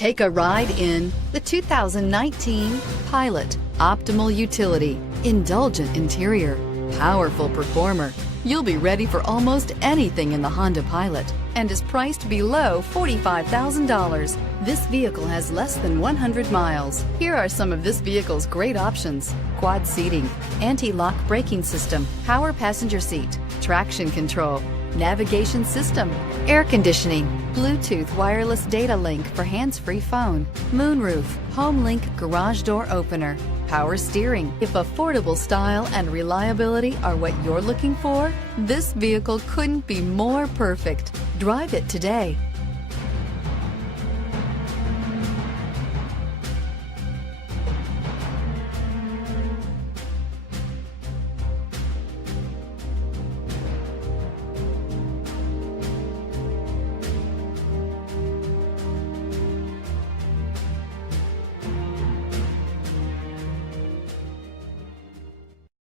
Take a ride in the 2019 Pilot. Optimal utility, indulgent interior, powerful performer. You'll be ready for almost anything in the Honda Pilot and is priced below $45,000. This vehicle has less than 100 miles. Here are some of this vehicle's great options: quad seating, anti-lock braking system, power passenger seat, traction control, navigation system, air conditioning, Bluetooth wireless data link for hands-free phone, moonroof, home link garage door opener, power steering. If affordable style and reliability are what you're looking for, this vehicle couldn't be more perfect. Drive it today.